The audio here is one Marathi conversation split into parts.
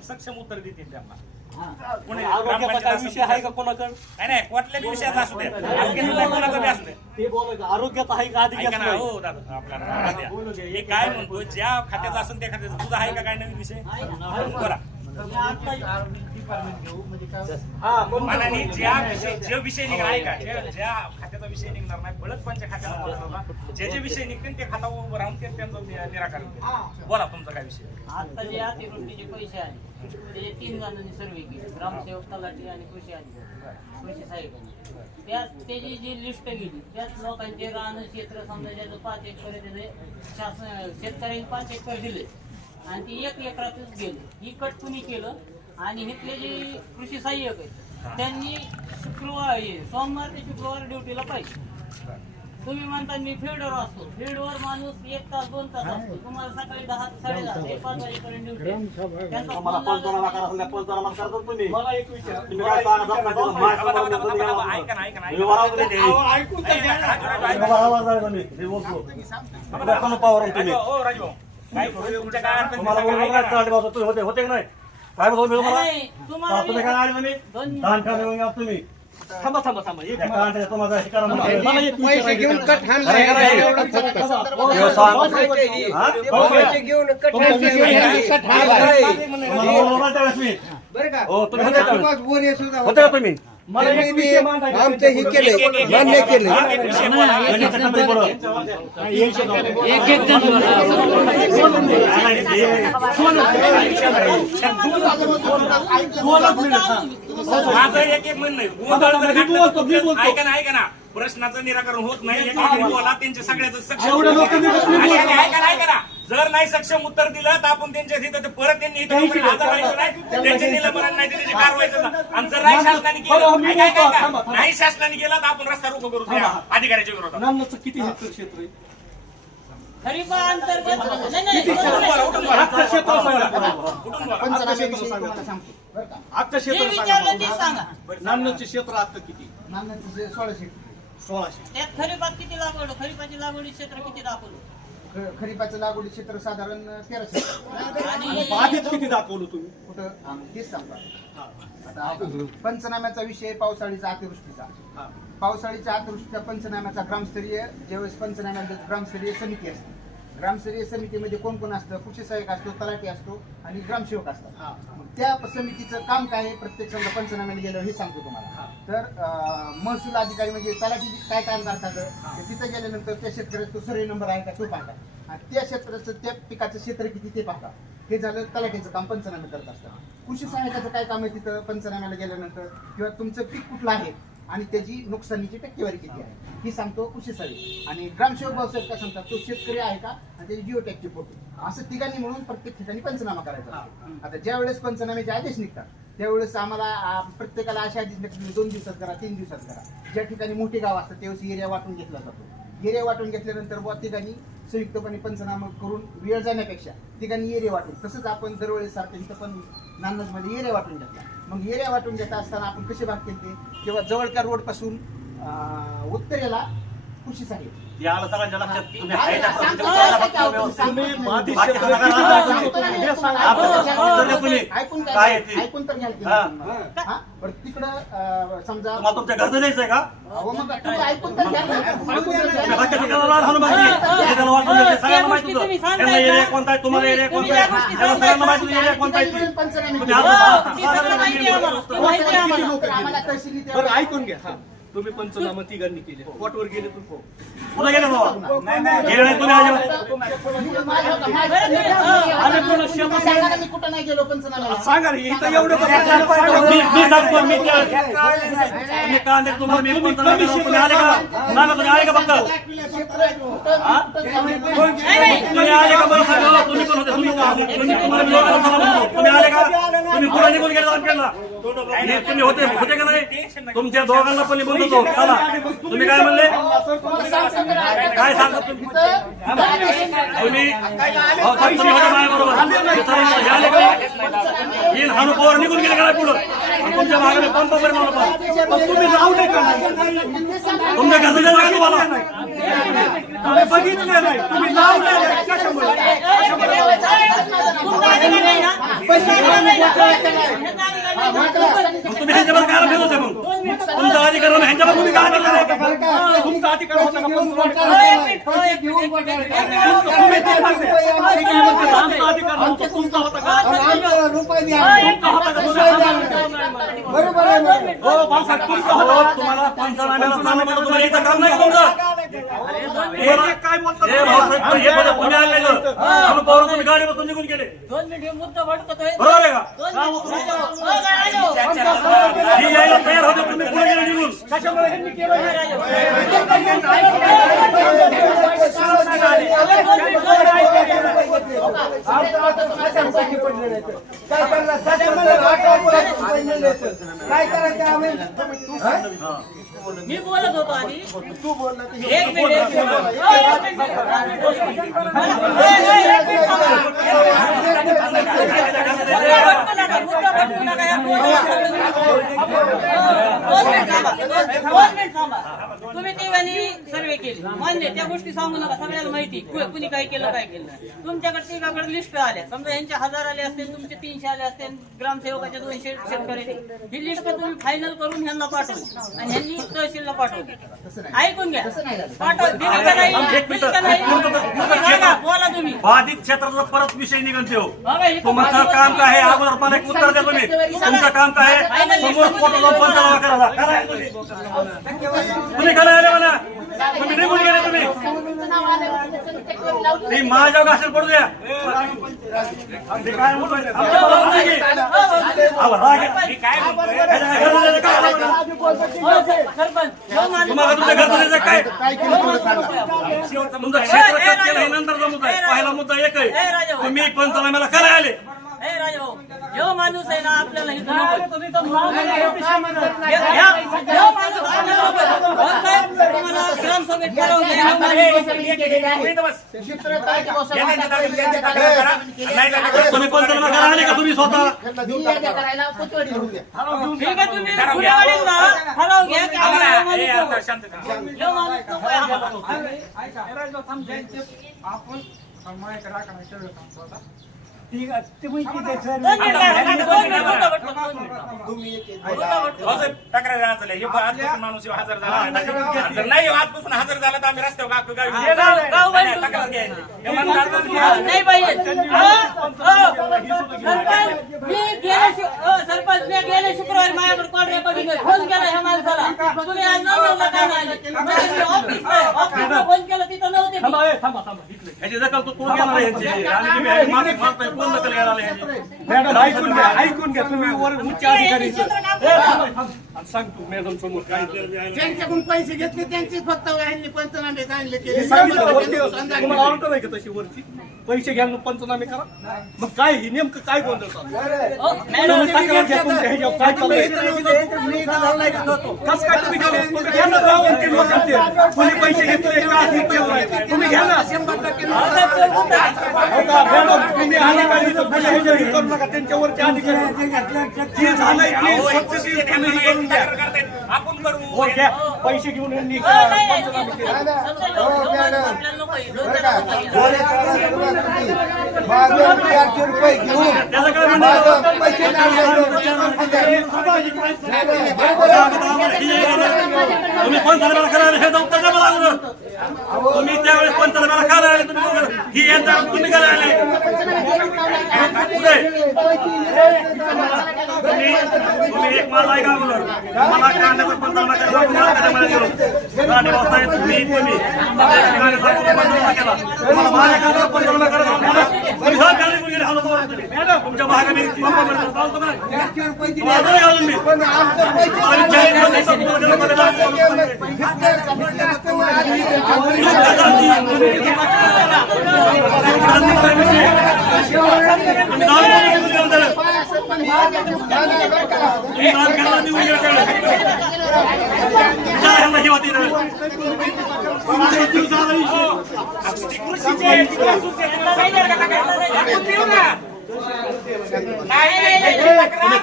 सक्षम उत्तर देतील त्यांना. विषय आहे का कोणाकडे? नाही कुठल्याही विषयाचा असू द्या, कोणाचा बी असू द्या. ते बोलायचं आरोग्यात आहे का आधी हो दादा आपल्याला मी काय म्हणतो, ज्या खात्याचा असेल त्या खात्याचा. तुझा आहे का काय नवीन विषय बोला. मनाने ज्या विषय निघणार आहे का, ज्या खात्याचा विषय निघणार नाही, बळदपंच खात्याला बोलवला, जे विषय निघतील ते खाता उभं राहून ते त्यांचं निराकरण केलं. बोला तुमचा काय विषय. आता जे अतिवृष्टीचे पैसे आले त्याचे 3 जणांनी सर्वे केले, ग्रामसेवक, तलाठी आणि कृषी अधिकारी, कृषी साहेबांनी. त्याची जी लिस्ट गेली त्याच लोकांचे रान क्षेत्र समजा ज्याचं 5 एकर त्याचे शासन शेतकऱ्यांनी 5 एकर दिले आणि ती 1 एकरातच गेले. ही कट कुणी केलं आणि इथले जे कृषी सहाय्यक आहेत त्यांनी सोमवार ते शुक्रवार ड्युटीला पाहिजे. तुम्ही म्हणता मी फील्डवर असतो, फील्डवर माणूस 1 तास 2 तास असतो. तुम्हाला सकाळी 10 ते 10:30 ते 5 वाजेपर्यंत ड्युटी. मला एक विचार होते नाही काय बोलतो तुम्ही काय आले तुम्ही तुम्ही थांबा थांबा थांबा पैसे घेऊन कट हाणलाय बरं का होते का तुम्ही आमचं हे केलंय मान्य केलंय. माझं एक म्हणणं ऐका ना प्रश्नाचं निराकरण होत नाही. बोला त्यांच्या सगळ्याचं सक्षम ऐका ना. जर नाही सक्षम उत्तर दिलं तर आपण त्यांच्या तिथं परत त्यांनी इथं हजर राहायचं नाही, त्यांचे निलंबन नाही, त्याची कारवाई आणि जर नाही शासनाने केलं नाही शासनाने केलं तर आपण रस्ता रोको करू त्या अधिकाऱ्याच्या विरोधात. नामनाचं किती हेक्टर क्षेत्र आहे? खरीप अंतर्गत आता क्षेत्र सांगा. नामनाचे क्षेत्र आता किती? 1600. त्यात खरीपात किती लागवड, खरीपाची लागवडी क्षेत्र किती दाखवलं? खरीपाचं लागवडी क्षेत्र साधारण 1300 आणि बाधित किती दाखवलं तुम्ही? कुठं तेच सांगा. आता पंचनाम्याचा विषय पावसाळीचा अतिवृष्टीचा. पावसाळीच्या अतिवृष्टीचा पंचनाम्याचा ग्रामस्तरीय ज्यावेळेस पंचनाम्याचा ग्रामस्तरीय समिती असते. ग्रामस्तरीय समितीमध्ये कोण कोण असतं? कृषी सहाय्यक असतो, तलाठी असतो आणि ग्रामसेवक असतात. त्या समितीचं काम काय आहे प्रत्येक समजा पंचनाम्याला गेल्यावर हे सांगतो तुम्हाला. तर महसूल अधिकारी म्हणजे तलाठी काय काम करतात तिथं गेल्यानंतर त्या शेतकऱ्याचा तो सर्वे नंबर आहे का तो पाहतात आणि त्या क्षेत्राचं त्या पिकाचं क्षेत्र किती ते पाहतात. हे झालं तलाठीचं काम, पंचनामे करत असतात. कृषी सहाय्यकाचं काय काम आहे तिथं पंचनाम्याला गेल्यानंतर किंवा तुमचं पीक कुठलं आहे आणि त्याची नुकसानीची टक्केवारी किती आहे ही सांगतो कृषी सहाय्यक. आणि ग्रामसेवक भाऊसाहेब काय सांगतात तो शेतकरी आहे का आणि त्याची जिओ टॅगची फोटो. असं तिघांनी म्हणून प्रत्येक ठिकाणी पंचनामा करायचा. आता ज्या वेळेस पंचनाम्याचे आदेश निघतात त्यावेळेस आम्हाला प्रत्येकाला असे आदेश निघतात 2 दिवसात करा, 3 दिवसात करा. ज्या ठिकाणी मोठे गाव असतात त्यावेळेस एरिया वाटून घेतला जातो. एरिया वाटून घेतल्यानंतर बुवा ठिकाणी संयुक्तपणे पंचनामा करून वेळ जाण्यापेक्षा ठिकाणी एरिया वाटून, तसंच आपण दरवेळेस सारखं इथं पण नांदजमध्ये एरिया वाटून घेतला. मग एरिया वाटून घेता असताना आपण कसे भाग केले किंवा जवळच्या रोड पासून उत्तरेला कृषी सहाय्यक याला सगळ्यांच्या लक्षात तुम्ही ऐकून तर घ्याल तिकडं समजा तुमच्या घरचं द्यायचंय का? मग ऐकून तर घ्या. कोणता आहे तुम्हाला एरिया कोणता आहे सगळ्यांना माहिती एरिया कोणता आहे बरं ऐकून घ्या. तुम्ही पंचनामा तिघांनी केले, कोर्टवर गेले तुम्ही पुन्हा गेले बाबा गेले नाही तुम्ही कुठं नाही गेलो पंचनामा सांगा रे इथं एवढं मी सांगतो मी कांदे तुम्हाला मी तुम्ही आले का सांगा तुम्ही आले का फक्त तुम्ही आले का बरं सांगा तुम्ही पण होते तुम्ही आले का तुम्ही पुढे निघून गेला तुम्ही होते का नाही तुमच्या दोघांना पण निघून होतो चला तुम्ही काय म्हणले काय सांगता तुम्ही हाणू पवार निघून गेले का पुढं तुमच्या मागे पंप तुम्ही जाऊ नये का तुमच्या घरचं जागा तुम्हाला तुम्ही बघितले नाही तुम्ही लावले तुम्ही ह्यांच्यावर काय फिरवते मग तुमचा अधिकार नाही ह्यांच्यावर तुम्ही काय करणार तुमचा अधिकार होता का आमचा अधिकार नव्हता तुमचा होता का बरोबर आहे हो भाऊसाहेब तुमचा होता तुम्हाला पंचनाम्याला सांगितलं तुम्हाला इथं काम नाही तुमचं काय बोलतो हे भाऊसाहेब हे बघा पुणे आलेलं म्हणून पवार तुम्ही गाडी बसून निघून गेले 2 मिनिट हे मुद्दा भटकतोय. बरोबर आहे का राजू ही यायला तयार होते तुम्ही पुढे गेले निघून काय करायचं आम्ही मी बोलत होतो आधी तू बोल ना एक मिनिट तुम्ही तिघांनी सर्वे केली मान्य त्या गोष्टी सांगू नका सगळ्याला माहिती कुणी काय केलं काय केलं नाही. तुमच्याकडे तिघाकडे लिस्ट आल्या समजा यांचे 1000 आले असतील तुमचे 300 आले असतील ग्रामसेवकाच्या 200 शेतकऱ्याचे ही लिस्ट तुम्ही फायनल करून ह्यांना पाठवली आणि ह्यांनी तहसीलला पाठवली. ऐकून घ्या पाठव दिली का नाही दिली का नाही बोला तुम्ही बाधित क्षेत्राचा परत विषय निघते हो बघा, हे तुमचं काम काय आहे अगोदर मला एक उत्तर द्या तुम्ही तुमचं काम काय आहे समोर फोटो पंचनामा करा तुम्ही करा आले मला तुम्ही निघून गेले तुम्ही ती माझ्या घासेल पडू द्या ते काय म्हणतोय मी काय म्हणतोय सरपंच तुम्हाला तुमच्या घरचं काय काय केलं थोडं सांगा तुमचं क्षेत्र कट केलं हे नंतरचा मुद्दा आहे पहिला मुद्दा एक आहे तुम्ही पंचनाम्याला करा आले हे राजा जो माणूस आहे ना आपल्याला इथं नको. तुम्हाला ग्रामसभेत ठरवून घ्या. तुम्ही पंचनामा करा आले का तुम्ही स्वतः ठीक आहे तुम्ही पुढेवाडीत राहा. ठरवून घ्या की आम्हाला जो माणूस नको. जो माणूस नको आहे आम्हाला. तक्रार झाली हे आजपासून माणूस हजर झाला जर नाही आजपासून हजर झाला तर आम्ही रस्त्यावर गावी तक्रार घ्यायची नाही पाहिजे सरपंच मी गेले शुक्रवारी माझ्याकडे कॉल रेकॉर्डिंग फोन केला ह्या माणसाला तुम्ही आज 9 काय आले ऑफिसला फोन केला तिथं नव्हते याची दखल तू कोण घेणार आहे यांची आणि तुम्ही मागे फाडताय कोण दखल घेणार आहे यांची? ऐकून घ्या तुम्ही वर उच्च अधिकारी सांगतो मॅडम समोर काय ज्यांच्याकडून पैसे घेतले त्यांचेच फक्त ह्यांनी पंचनामे आणले तुम्हाला ऑर्डर आहे का तशी वरची पैसे घ्या पंचनामे करा मग काय ही नेमकं काय गोंधळ चालू तक्रार घ्या तुमच्या ह्याच्यावर काय चाललंय कसं काय तुम्ही घ्या ना गाव अंतिम लोकांचे कोणी पैसे घेतले का तुम्ही घ्या ना 100% मॅडम तुम्ही अधिकारी करू नका त्यांच्यावरचे अधिकारी जे झालंय ते तुम्ही करून द्या आपण करू हो घ्या पैसे घेऊन यांनी पंचनामे केले रुपये घेऊन तुम्ही पंचनाम्याला करायला हे उत्तर द्या मला अगोदर तुम्ही त्यावेळेस पंचनाम्याला का आले तुम्ही ही यंत्रणा तुम्ही काय आले तुम्ही एक माझा ऐका अगोदर मला कांद्याचा पंचनामा करायला तुम्हाला कधी गेलो गाडी वाजता तुम्ही पंचनामा केला मला माझ्या कांद्याचा पंचनामा करायला तुम्ही सहज गाडी घेऊन गेले तुमच्या भागाने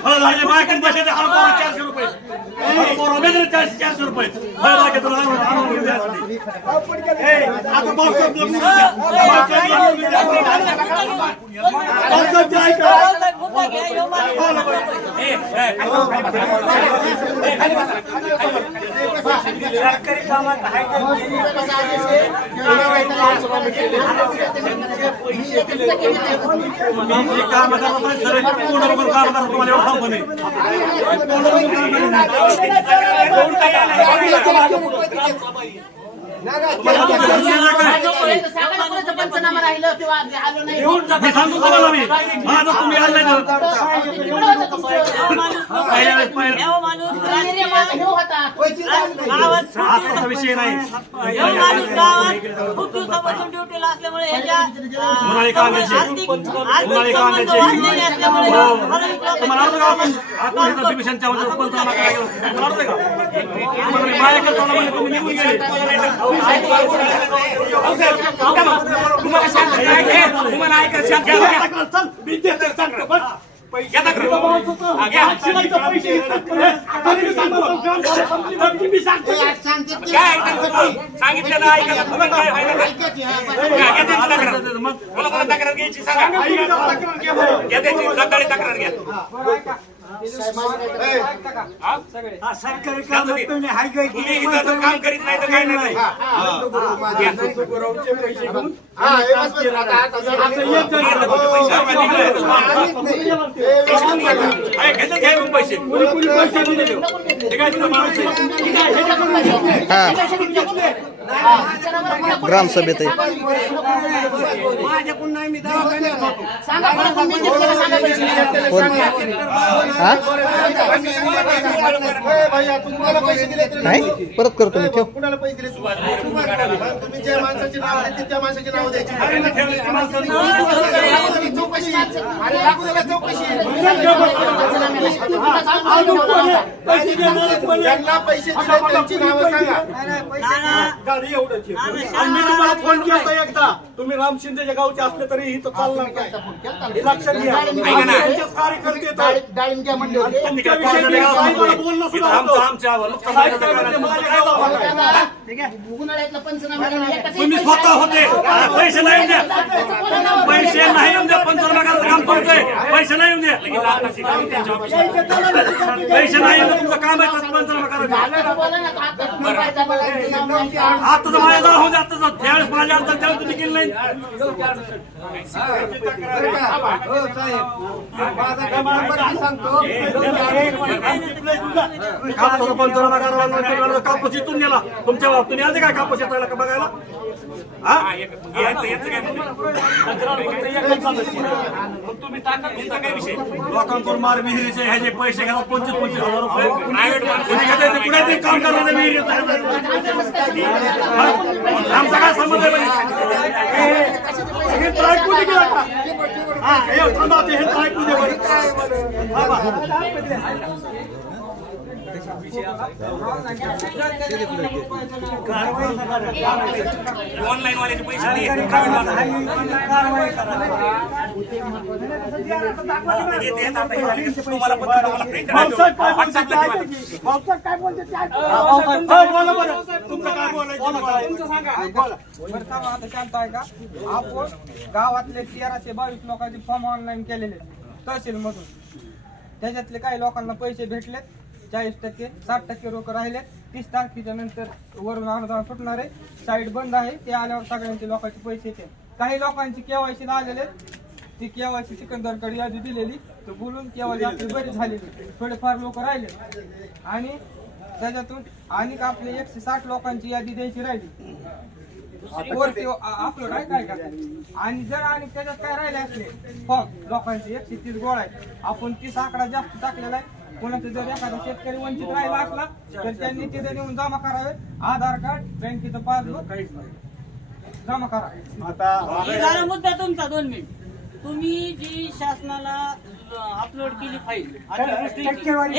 फळ झाले माझ्याकडे पैसे 400 रुपये 400 रुपये आता भाऊसाहेब मुद्दा घ्या, ह्यो सरकारी कामात आहे पंचनामा राहिलं किंवा आलो नाही मी सांगतो तुम्हाला मी माझं तुम्ही आले आताचा विषय नाही खूप दिवसापासून ड्युटीला असल्यामुळे उन्हाळी कांद्याचे तुम्हाला आवडतं का आपण इथं डिव्हिजनच्या मध्ये पंचनामा करायला तुम्हाला आवडतंय का माझ्या करताना म्हणजे तुम्ही निघून गेले तुम्हाला ऐका चल मी देतो सांगतो बस घ्या तक्रार. हा, घ्या. काय ऐकता तुम्ही? सांगितलेलं ऐका ना. तुम्ही काय व्हायला काय? घ्या त्यांची तक्रार. कोणाकोणा तक्रार घ्यायची सांगा. घ्या त्यांची रद्दाळी तक्रार घ्या. सरकारी तुम्ही इथं जर काम करीत नाही तर काही नाही. पैसे ग्रामसभेत आहे. हा? नाही परत करतो मी ठेव. कुणाला पैसे दिले तुम्ही ज्या माणसाची नाव आहे त्या माणसाची नाव द्यायची चौकशी अरे लागू द्यायला चौकशी ज्यांना पैसे दिले त्यांची नावं सांगा. मी तुम्हाला फोन केला एकदा तुम्ही राम शिंदेच्या गावचे असले तरी इथं चालणार काय हे लक्षात घ्या. त्यांचेच कार्यकर्ते येतात. डाळिंब घ्या म्हणले होते तुमच्याविषयी मी साहेबाला बोलणं सुद्धा होतं. उन्हाळ्यातलं पंचनामा एकाच तुम्ही स्वतः होते पैसे नाही येऊन द्या पैसे नाही येऊन द्या पंचनामा करायचं काम करतोय पैसे नाही येऊन द्या पैसे नाही येऊन द्या तुमचं काम आहे पंचनामा करायचं आताच माझ्या जाऊ होऊन द्या आताच ज्यावेळेस माझ्या अंतर त्यावेळेस तुम्ही केलं नाही कापसाचा पंचनामा करावा कापूस इथून नेला तुमच्या तुम्ही आले काय कापूस येतायला का बघायला हा, याचं काय म्हणजे? तुम्ही टाका तुमचा काय विषय लोकांकडून मार विहिरीचे ह्याचे पैसे घ्या 25,000 रुपये प्रायव्हेट माणसं कुठे ते काम करणार विहिरीचं आमचा काय संबंध आहे हे ऐकू दे गेला का? हा, हे थांबा ते हे ऐकू दे बरं. थांबा. ऑनलाईन वाल्याचे पैसे नाही तुम्हाला भाऊसाहेब काय बोलतात ते ऐका की. भाऊसाहेब काय बोलतात ते ऐका. हो, बोला बरं. तुमचं काय बोलायचं तुमचं सांगा. बोला. बरं का आता शांत आहे का आपण गावातले 1322 लोकांचे फॉर्म ऑनलाईन केलेले तहसील मधून त्याच्यातले काही लोकांना पैसे भेटलेत 40%, 60% रोख राहिले. 30 तारखेच्या नंतर वरून अनुदान सुटणार आहे. साईट बंद आहे ते आल्यावर सगळ्यांचे लोकांचे पैसे येते. काही लोकांची केवायसी आलेले ती केवायसी सिकंदरकडे यादी दिलेली तर बोलून केवायसी आपली बरी झालेली थोडेफार लोक राहिले आणि त्याच्यातून आणि आपले 160 लोकांची यादी द्यायची राहिली वरती अपलोड आहे काय आणि जर आणि त्याच्यात काय राहिले असले फॉर्म लोकांचे 130 गोळा आहे आपण 30 आकडा जास्त टाकलेला आहे. कोणाचा जर एखादा शेतकरी वंचित राहिला असला तर त्यांनी तिथे नेऊन जमा करावे. आधार कार्ड बँकेचं पासबुक जमा करा. हे झाला मुद्दा तुमचा 2 मिनिट तुम्ही जी शासनाला अपलोड केली फाईल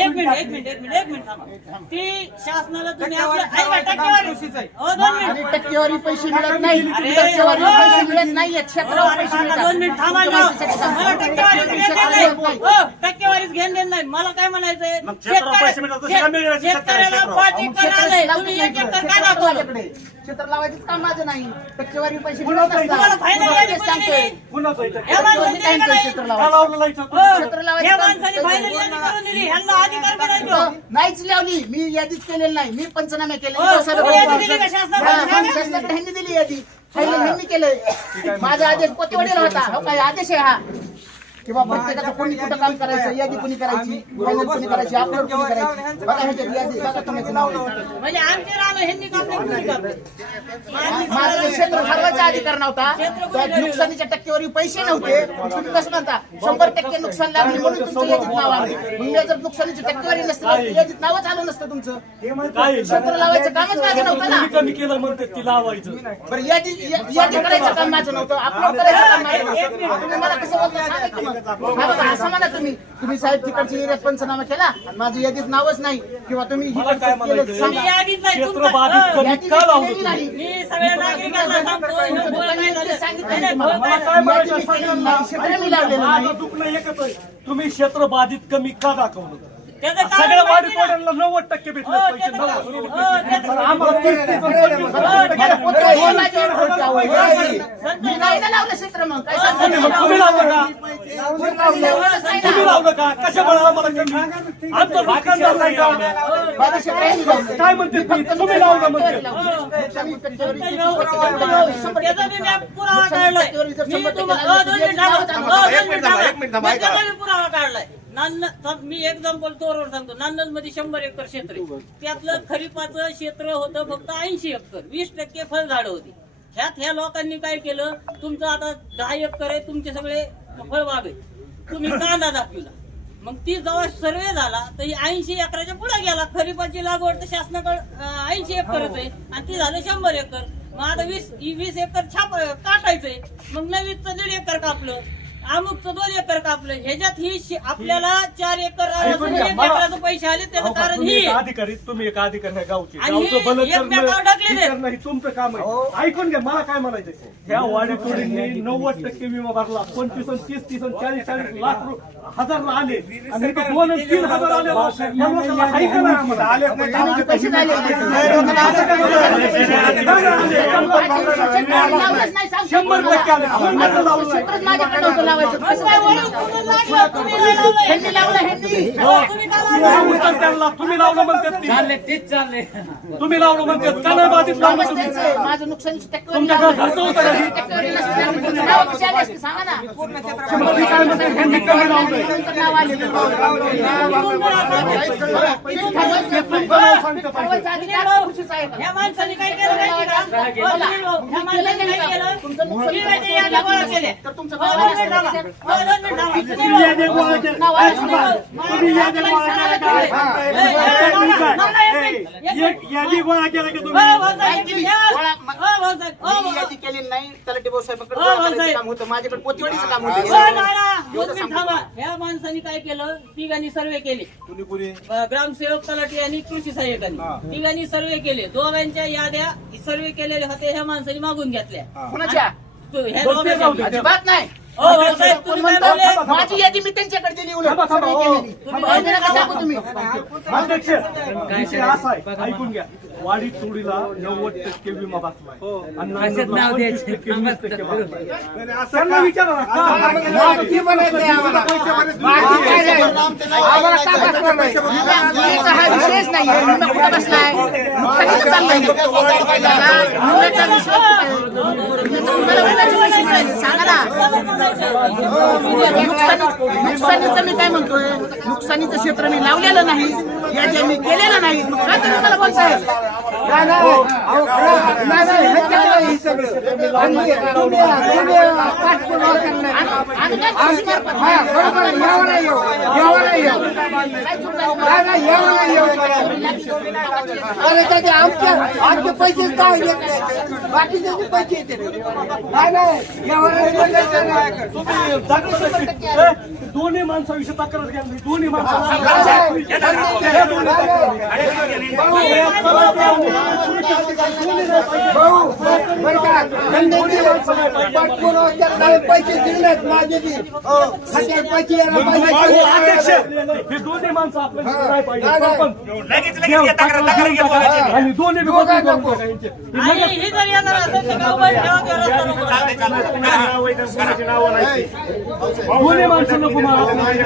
एक मिनिट थांबा. ती शासनाला तुम्ही आपलं ऐका, टक्केवारी हो, 2 आणि मिनिट. टक्केवारी पैसे मिळत नाही अरे, टक्केवारी हो. पैसे मिळत नाही क्षेत्रावर पैसे काका, मिळतात 2 मिनिट थांबा ना. मला टक्केवारीच घेणं देणं नाही. हो, टक्केवारीच घेणं देणं नाही. मला काय म्हणायचंय, मग क्षेत्रावर पैसे मिळतात, कसे काय मिळणार शेतकऱ्याला क्षेत्रावर? 5 एकर आलंय, तुम्ही 1 एकर काय दाखवलं? क्षेत्र लावायचंच काम माझं नाही टक्केवारी पैसे तुम्हाला मिळत तुम्हाला नसतात. फायनल मी यादी तेच कोणी सांगतोय. दिली? कुणाचं आहे? या माणसाने दिली का नाही? क्षेत्र का लावायचं. लावलं लायचं? हो, क्षेत्र लावायचं या काम माणसाने फायनल यादी करून दिली, ह्यांना अधिकार करायचो. नाहीच लावली मी यादीच केलेली नाही मी पंचनामे केले हो, तुम्ही यादी दिली का शासनाकडे? शासनाकडे ह्यांनी दिली यादी फायनल ह्यांनी केलंय माझा आदेश पोतेवाडीला होता हो काय आदेश आहे हा किंवा प्रत्येकाचं कोणी कुठं काम करायचं यादी कोणी करायची फायनल कोणी करायची अपलोड कोणी करायची बघा ह्याच्यात यादी बघा तुमचं नाव आहे. म्हणजे आमचे रानं ह्यांनी कापले, कुणी कापले? माझं क्षेत्र ठरवायचा अधिकार नव्हता क्षेत्र कोणी त्या ठरवलं? नुकसानीच्या टक्केवारी पैसे नव्हते तुम्ही कसं म्हणता 100% नुकसान लागले म्हणून तुमचं यादीत नाव आलं मग जर नुकसानीची टक्केवारी नसतं तर यादीत नावच आलं नसतं तुमचं काय क्षेत्र लावायचं कामच माझं नव्हतं ना तुम्ही कमी केलं म्हणते ती लावायचं. बरं यादी करायचं काम माझं नव्हतं अपलोड करायचं काम माझं नव्हतं तुम्ही मला कसं बोलता सांगा की मग हा बघा, असं म्हणा तुम्ही साहेब तिकडची एरियात पंचनामा केला आणि माझं यादीत नावच नाही किंवा तुम्ही मला काय इकडचं केलं म्हणायचं? तुम्ही सांगा. यादीत नाही, क्षेत्र तुमचं- बाधित कमी यादी का लावलं केलेली नाही. मी सगळ्या नागरिकांना सांगतो, हे तुमचं गोळ दुकान नाही इकडे झालं. सांगितलं नाही, नाही नाही, तुम्हाला. गोळ मला नाही काय झालं. म्हणायचं यादी सांगा केलेली ना. नाही, क्षेत्र मी लावलेलं नाही माझं दुखणं एकच आहे तुम्ही क्षेत्र बाधित कमी का दाखवलं त्याचं कारण सगळ्या माहिती ना? वाडीतोड्यांना 90% भेटले हो, पैसे त्याचं कारण- 90%. हो, त्याचं- पण आम्हाला 30 हो, आणि 25% त्याचं- हे माझ्यावर होतं, अहो, हे. मी नाही ना लावलं क्षेत्र मग काय सांगता तुम्ही लावलं का लावलंच नाही तुम्ही ना. लावलं का कशामुळे आम्हाला कमी आमचं दुकानदार नाही का माझं क्षेत्र यांनी लावलं. काय म्हणते ती? तुम्ही लावलं म्हणते नुकसानी टक्केवारी किती त्याचा टक्के? बी मी पुरावा काढलाय. मी तुम्हाला- हो, 2 मिनिट थांबा. हो, 2 मिनिट थांबा. मी त्याचा बी पुरावा काढलाय. मी एक्झाम्पल तोरवर सांगतो. नांदल मध्ये 100 एकर क्षेत्र आहे. त्यातलं खरीपाचं क्षेत्र होतं फक्त 80 एकर 20% फळझाडं होती. ह्या लोकांनी काय केलं, तुमचं आता 10 एकर आहे, तुमचे सगळे फळबाग आहे, तुम्ही कांदा दाखविला. मग ती जेव्हा सर्वे झाला तर ही 80 एकराच्या पुढे गेला. खरीपाची लागवड तर शासनाकडे 80 एकरच आहे आणि ती झालं 100 एकर. मग आता 20 एकर काटायचंय. मग नवीनचं 1.5 एकर कापलं, अमुकचं 2 एकर कापलं. ह्याच्यात ही आपल्याला 4 एकर ऐकून घ्या. 1 एकराचे पैसे आले. त्याचं कारण तुम्ही ही एक आहे. अधिकारी तुम्ही एक अधिकारी आहे गावचे आणि गावचं हे भलं एकमेकावर ढकलेले. करणं हे तुमचं काम आहे ऐकून घ्या मला काय म्हणायचं ह्या वाडीतोडींनी 90% विमा भरला 25 आणि 30 आणि 40 लाख हजार आले आणि इथं 2 आणि 3 हजार आले या लोकांना हाय का नाही आम्हाला? आमचे पैसे नाही आले. लावलंच नाही, सांगतो 100% आले आम्ही मात्र लावलं नाही. क्षेत्रच माझ्याकडे नव्हतं लावायचं. कसं काय वळून कुठून लागलं? तुम्ही नाही लावलंय. ह्यांनी लावलं ह्यांनी तुम्ही का लावलंय? तुम्ही उचल त्यांना तुम्ही लावलं म्हणतात तुम्ही लावलं म्हणतात का नाही बाधित लावलं तुम्ही लावलंच त्यांचं. माझं नुकसानीची टक्केवारी तुमच्याकडे घरचं होतं का? टक्केवारी नसते. तुमचं नाव कशी आली असते सांगा ना. शंभर काय म्हणतात ह्यांनी कमी लावलंय नंतर नाव आलेलं. ठरवायचा अधिकार खुर्चीचा आहे. ह्या माणसाने काय केलं माहिती का? ह्या माणसाने काय केलं? तुमचं नुकसान विम्याच्या याद्या गोळा केल्या. तर तुमचं हो, 2 मिनिट थांबा. हो, 2 मिनिट थांबा. तुम्ही यादी गोळा केली. नाव आलं नाही. तुम्ही यादी गोळा केला का? यादी गोळा केला की तुम्ही मी यादी केलेली नाही तलाठी भाऊसाहेबांकडे गोळा करायचं काम होतं माझ्याकडे पोतीवाडीचं काम होतं. ह्या माणसाने काय केलं, तिघांनी सर्वे केले. ग्रामसेवक, तलाठी आणि कृषी सहाय्यकांनी तिघांनी सर्वे केले. दोघांच्या याद्या सर्वे केलेल्या होत्या ह्या माणसाने मागून घेतल्या. कुणाच्या ह्या दोघांच्या. अजिबात नाही. हो, भाऊसाहेब, कोण तुम्ही काय म्हणतं? बोलले? माझी यादी मी त्यांच्याकडे दिली उलट. थांबा, थांबा, सर्वे हो. केलेली. तुम्ही नका सांगू तुम्ही. अध्यक्ष विषय असा आहे ऐकून घ्या वाडी तोडीला 90% विमा बसलाय आणि नांदेडला 25%, 20% बसलाय. त्यांना विचारा ना, का? विम्याचा हा विषयच नाहीये. विमा कुठं बसलाय? नुकसानीचं चाललंय. विम्याचा विषय कुठे आहे? तुम्हाला विम्याचा विषय नाही. सांगा ना. नुकसानीचं मी काय म्हणतोय, नुकसानीचं क्षेत्र मी लावलेलं नाही, यादी मी केलेलं नाही. मग काय तुम्ही मला बोलताय? अरे त्याचे आमचे पैसे काय येत नाही बाकीचे पैसे येते दोन्ही माणसाविषयी तक्रार घ्या दोन्ही पैसे दिलेत माझे पैसे हे दोन्ही माणसं आपल्याला नाही पाहिजे लगेच तक्रार घ्या बोलायची. आणि दोन्ही बी बदली करून टाका यांचे. आणि हे जर येणार असेल तर गाव बाहेर ठेवा किंवा रस्ता नको. दोन्ही माणसं नको मला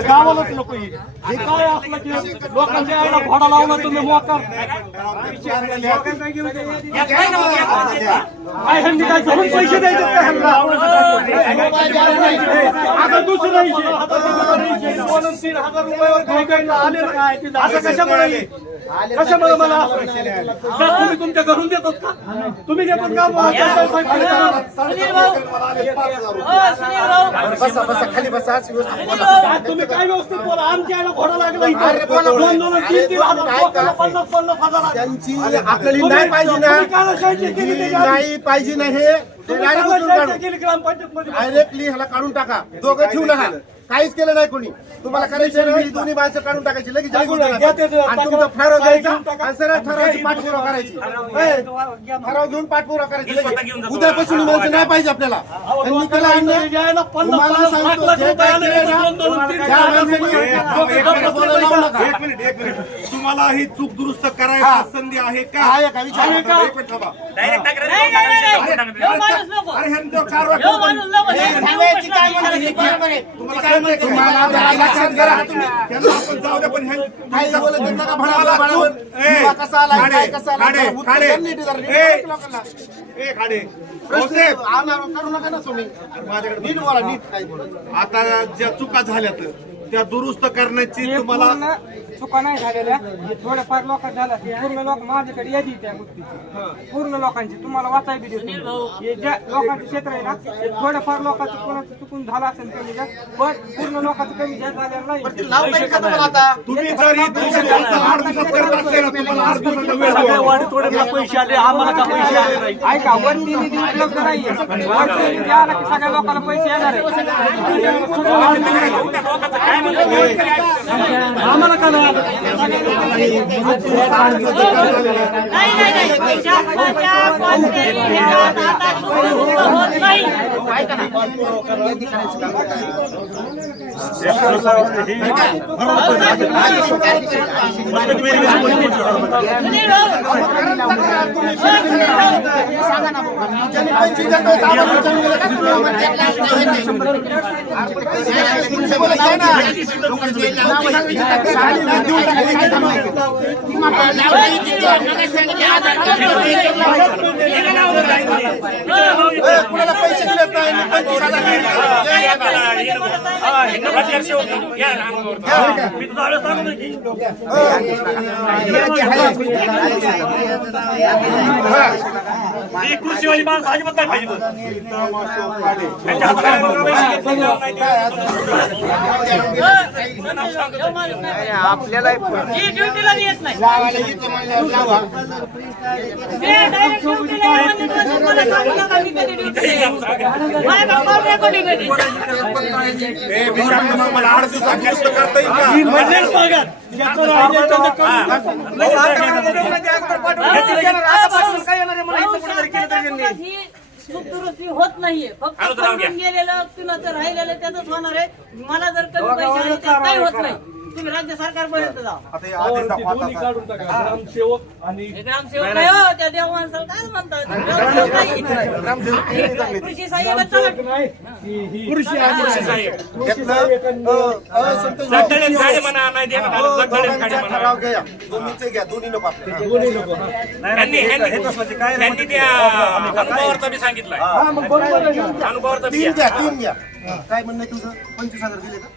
गावालाच नको ही. हे काय असलं की लोकांच्या आईला घोडा लावला तुम्ही मोकार काय ह्यांनी काय धरून पैसे द्यायचे का ह्यांना? आता दुसरं इशे. 2,000-3,000 रुपयावर काही काही आले काय असं कशामुळे कशामुळे मला का तुम्ही तुमच्या घरून देतात का तुम्ही देतात का सुनील भाऊ खाली बसा तुम्ही काय व्यवस्थित बोला आमच्या याला घोडा लागला इथं 2,000-3,000 50,000 त्यांची आपल्याला नाही पाहिजे ना नाही पाहिजे ना हे डायरेक्टली ह्याला काढून टाका दोघं ठेवू नका काहीच केलं नाही कोणी तुम्हाला करायचं नाही दोन्ही माणसं काढून टाकायची लगेच जागून टाका. आणि तुमचा ठराव द्यायचा आणि सरळ ठरावाची पाठपुरावा करायची ठराव घेऊन पाठपुरावा करायची लगेच. उद्यापासून ही माणसं नाही पाहिजे आपल्याला त्यांनी केलं आहे ना, तुम्हाला सांगतो जे काय केलं ना, त्या माणसांनी बोलायला लावू नका. तुम्हाला ही चूक दुरुस्त करायला संधी आहे का? आहे का विचार डायरेक्ट तक्रार नाही, घेऊन नाही, नाही, टाकायची. नाही. ह्यो माणूस नको. अरे ह्यांचं कारवाई ह्यो माणूस नको. हे थांबायची काय म्हणाली? बरोबर आहे. तुम्हाला लक्षात घ्या तुम्ही त्यांना आपण जाऊ द्या पण काही बोलत नाही नका भडाभड भडाभड. किंवा कसा आला काय कसा आला उत्तर द्या नीट जरा, नीट बोला लोकांना. प्रश्न आणा करू नका ना तुम्ही नीट बोला नीट काही बोला. आता ज्या चुका झाल्यात त्या दुरुस्त करण्याची हे तुम्हाला पूर्ण चुका नाही झालेल्या थोड्याफार लोकांत झाल्या पूर्ण लोक माझ्याकडे यादी त्या गोष्टीची पूर्ण लोकांची तुम्हाला वाचाय बी देतो हे ज्या लोकांचं क्षेत्र आहे ना ते थोड्याफार लोकांचं कोणाचं चुकून झालं असेल कमी जास्त पण पूर्ण लोकांचं कमी जास्त झालेलं नाही लावता येईल का तुम्हाला आता तुम्ही जर ही चूक 8 दिवसात करत असले ना तुम्हाला 8 दिवसाचा वेळ द्यावा. वाढी तोडायला पैसे आले आम्हाला का पैसे आले नाही ऐका वरती निधी उपलब्ध नाहीये वरती निधी आला की सगळ्या लोकांना पैसे येणार आहे आम्हाला का नाही आलं? नाही, नाही, नाही. शासनाच्या कोणत्याही ह्याच्यात आता दुरुस्त होत नाही. सुनील भाऊ. ज्यांनी पैसे देतो साधा विचारून गेलं का तुम्ही म्हणजे पैसे बोलायचे ना. कुणाला पैसे दिलेत नाही 25,000 मी तुझा आवाज सांगतो की ही कृषीवाली माणसं अजिबात नाही पाहिजे त्यांच्या हातात काय पैसे घेतले ह्यो माणूस नाही. आपल्याला जी ड्युटीला येत नाही ते डायरेक्ट ड्युटीला येऊन मला सांगू नका मी कधी ड्युटीला येईन. माझ्या कॉल रेकॉर्डिंग आहे. मला 8 दिवसात दुरुस्त करता येईल का? मध्येच मागत. ज्याचं राहिलं त्याचं करून टाका. ही दुरुस्ती होत नाहीये फक्त समजून गेलेलं कुणाचं राहिलेलं त्याच होणार आहे मला जर कमी पैसे आले तर काही होत नाही तुम्ही राज्य सरकारपर्यंत जा दोन्ही काढून टाका ग्रामसेवक आणि ग्रामसेवक नाही हो त्या देव माणसाला काय म्हणतात ग्रामसेवक नाही कृषी साहेब नाही कृषी साहेब जगदळेल गाडी म्हणा नाही देण्यात आलं जगदळेल गाडी म्हणा. ठराव घ्या दोन्हीचे घ्या दोन्ही नको आपल्याला दोन्ही लोक त्यांनी त्या अनुभवावरचा बी सांगितलंय मग बरोबर आहे ना. अनुभवावरचा बी तीन घ्या काय म्हणणं आहे तुझं 25,000 दिले का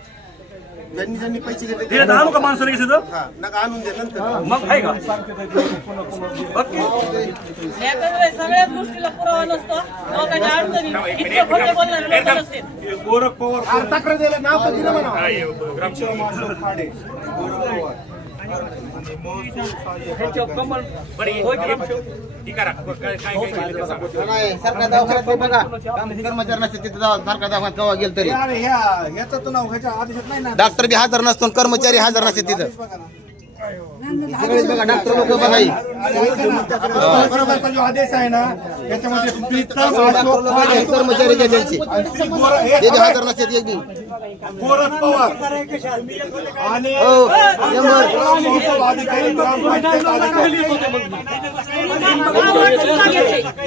ज्यांनी ज्यांनी पैसे घेतले तिला तर आणू का माणसं लगेच इथं? हा, नका आणून दे नंतर. मग आहे का बघ की. याकडे सगळ्याच गोष्टीला पुरावा नसतो लोकांच्या अडचणी इतके खोटे बोलणारे लोक नसतील. अरे तक्रार द्यायला नाव तर दिलं म्हणा. ठीक आहे काय काय केलं ते सांगा. नाही, सरकार दवाखान्यात बघा कर्मचारी नसते तिथे सरकार दवाखान्यात केव्हा गेलं तरी याचं तर नाव ह्याच्या आदेशात नाही ना. डॉक्टर बी हजर नसतो आणि कर्मचारी हजर नसते तिथं सगळेच बघा डॉक्टर लोक बघा ही. बरोबरचा जो आदेश आहे ना याच्यामध्ये प्रीतम डॉक्टर लोक आहे, कर्मचारी जे त्यांचे ते बी हजर नसते एक बी. गोरख पवार आणि हो शंभर. अधिकारी ग्रामपंचायत अधिकारी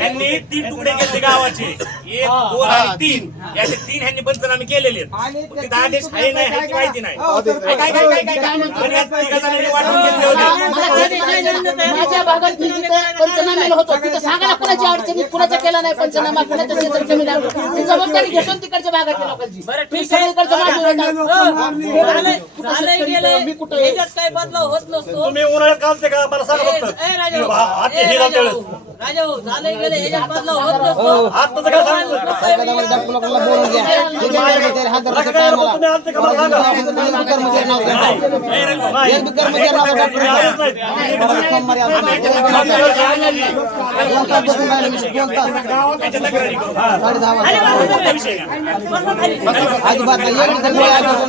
यांनी 3 तुकडे घेतले गावाचे 1, 2 आणि 3 याचे 3 ह्यांनी पंचनामे केलेले आहेत. तिथं आदेश आहे नाही ह्याची माहिती नाही. आणि या तिघाजणांनी वाटून घेतले होते. माझ्या भागात मी जिथं पंचनाम्याला होतो तिथं सांगा ना कुणाच्या अडचणी कुणाचा केला नाही पंचनामा कुणाच्या शेतात जमीन आहे ती जबाबदारी घेतो ना तिकडच्या भागातल्या लोकांची मी सगळीकडचं माझं झालंय गेलंय याच्यात काही बदलाव होत नसतो. तुम्ही उन्हाळ्यात कालते का मला सांगा फक्त हे झालं राजा भाऊ झालंय गेलं याच्यात बदलाव होत नसतो. आत्ताचं काय सांगतो डॉक्टर लोकांना बोलून घ्या ते कर्मचारी हजर नसते टायमाला. तुम्ही आलते का मला सांगा कर्मचारी नाव घ्या. एक बी कर्मचारी नाव घ्या. तुम्ही आलेच नाहीत. सोमवारी आलो. 2 तास बसून राहिले मी, 2 तास. 10:30 वाजता. विषय आहे का? अजिबात नाही. एक बी कर्मचारी हजर नसतो.